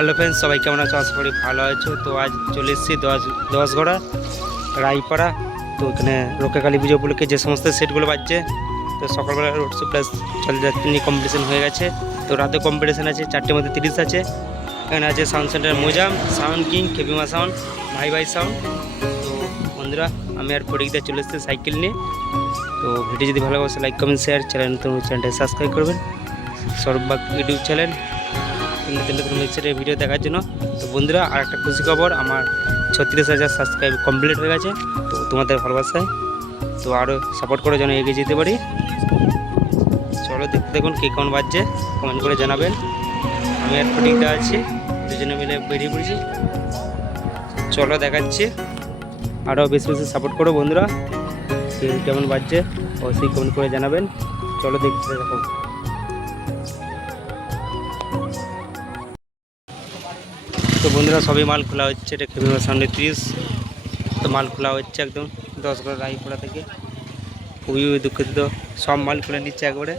Hello friends, সবাই কেমন আছো? আশা করি ভালো আছো। তো আজ চলে এসেছি দশ দশগড়া, রায়পাড়া। তো এখানে রক্ষাকালী পুজো উপলক্ষে যে সমস্ত সেটগুলো বাজছে, তো সকালবেলা রোড শো প্লাস চলে যাত্রী নিয়ে কম্পিটিশন হয়ে গেছে। তো রাতে কম্পিটিশন আছে, চারটের মধ্যে তিরিশ আছে। এখানে আছে sound centre Mozam sound king কেবিমা sound ভাই ভাই সাউন্ড তো বন্ধুরা, আমি আর পরীক্ষা চলে এসেছি সাইকেল নিয়ে। তো ভিডিও যদি ভালো লাগে লাইক কমেন্ট শেয়ার চ্যানেল নতুন চ্যানেলটা সাবস্ক্রাইব করবেন। সৌরভবাগ ইউটিউব চ্যানেল নতুন মিক্সারের ভিডিও দেখার জন্য। তো বন্ধুরা আর একটা খুশি খবর, আমার ছত্রিশ হাজার সাবস্ক্রাইব কমপ্লিট হয়ে গেছে। তো তোমাদের ভালোবাসায়, তো আরও সাপোর্ট করে যেন এগিয়ে যেতে পারি। চলো দেখতে দেখুন কে কেমন বাজছে কমেন্ট করে জানাবেন। আমি আর ফটিকটা আছি, দুজনে মিলে বেরিয়ে পড়েছি। চলো দেখাচ্ছি আরও বেশি বেশি সাপোর্ট করো বন্ধুরা। কেমন বাজছে, অবশ্যই কমেন্ট করে জানাবেন। চলো দেখতে দেখো তো বন্ধুরা সবই মাল খোলা হচ্ছে, এটা খেমিমার সামনে তিরিশ। তো মাল খোলা হচ্ছে একদম, দশ ঘর রায়পুরা থেকে। খুবই দুঃখিত, সব মাল খুলে নিচ্ছে একবারে।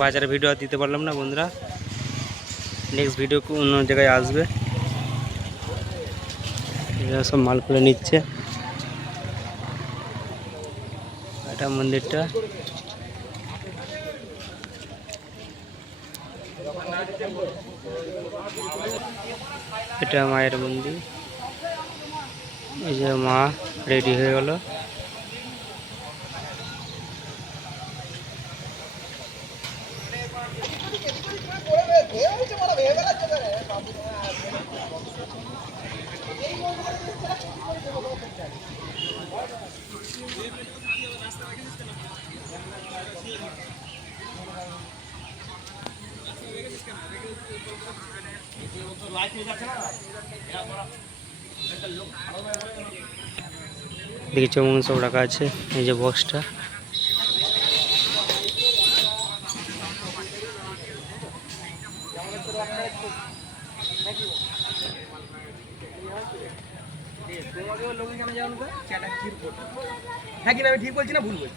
বাজারে ভিডিও দিতে পারলাম না বন্ধুরা। নেক্সট ভিডিও অন্য জায়গায় আসবে। সব মাল খুলে নিচ্ছে। এটা মন্দিরটা। এটা মায়ের মন্দির। এই যে মা রেডি হয়ে গেল। দেখি চমন সব রাখা আছে এই যে বক্সটা হ্যাঁ কিনা আমি ঠিক বলছি না ভুল বলছি?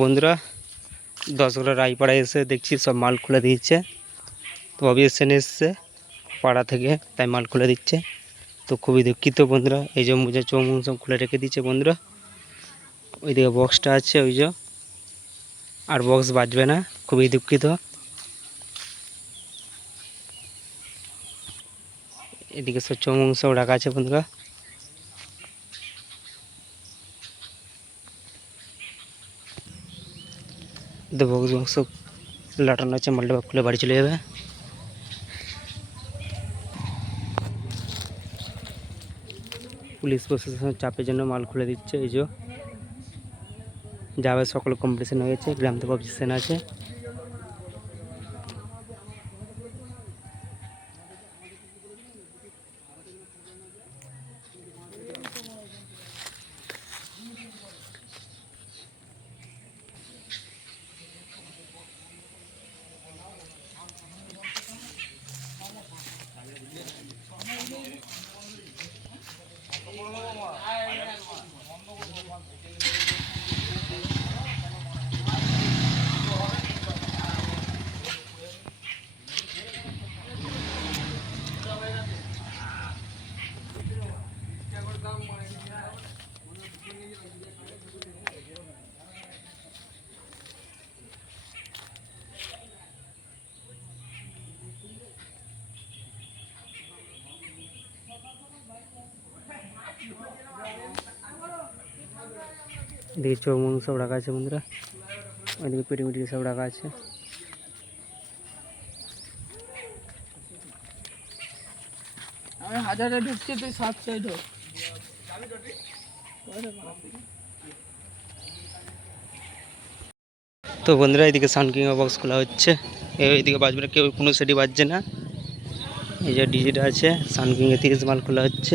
বন্ধুরা দশগুলো রায়পাড়ায় এসে দেখছি সব মাল খুলে দিচ্ছে তো অবজেকশন এসছে পাড়া থেকে, তাই মাল খুলে দিচ্ছে। তো খুবই দুঃখিত বন্ধুরা, এই যে মুজা চৌমুখ সব খুলে রেখে দিচ্ছে বন্ধুরা। ওইদিকে বক্সটা আছে, ওই যে। আর বক্স বাজবে না, খুবই দুঃখিত। এদিকে সব চৌমুখ সব রাখা আছে বন্ধুরা। তো বক্স বক্স লাটানো আছে মালটা খুলে বাড়ি চলে যাবে পুলিশ প্রশাসন চাপের জন্য মাল খুলে দিচ্ছে এই যে যাবে সকল কম্পিটিশন হয়ে গেছে গ্রাম থেকে অবজেকশন আছে এদিকে চৌমুং সব রাখা আছে বন্ধুরা ওইদিকে পেটি মিটি সব রাখা আছে আমি হাজারে ঢুকছি তুই সাত সাইড হোক তো বন্ধুরা এদিকে সাউন্ড কিং বক্স খোলা হচ্ছে এ- এইদিকে বাজবে না, কেউ কোনো সেটি বাজছে না এই যে ডিজিটা আছে সাউন্ড কিং এর তিরিশ মাল খোলা হচ্ছে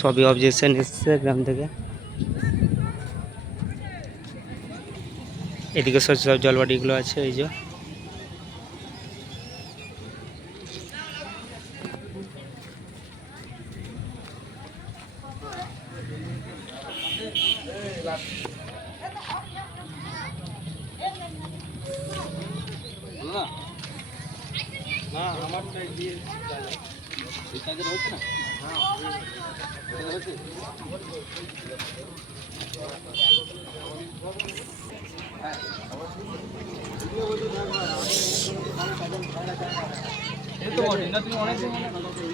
সবই অবজেকশন এসছে গ্রাম থেকে। এদিকে সব সব জলবাড়িগুলো আছে এই যে।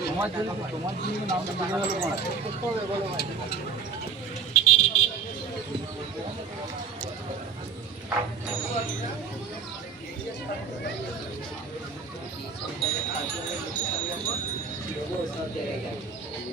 তোমার জন্য তোমার জন্য নামটা হয়। চালিয়ে এনেছি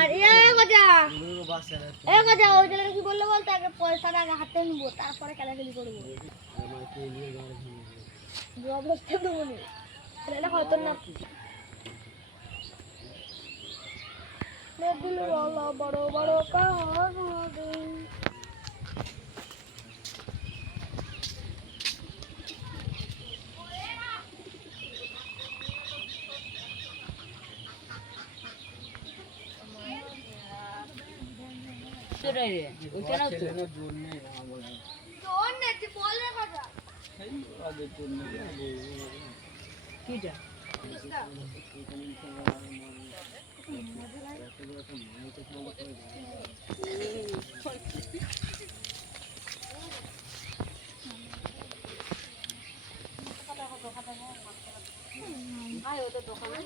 আর এ গজা এ গজা ওই জন্য কি বলল বলতো? আগে পয়সাটা আগে হাতে নিবো, তারপরে খেলাখেলি করব। হচ্ছে তো বলি। ছেলেটা মেঘগুলো বড় বড় পাহাড়। বল আয় ওদের দোকানে।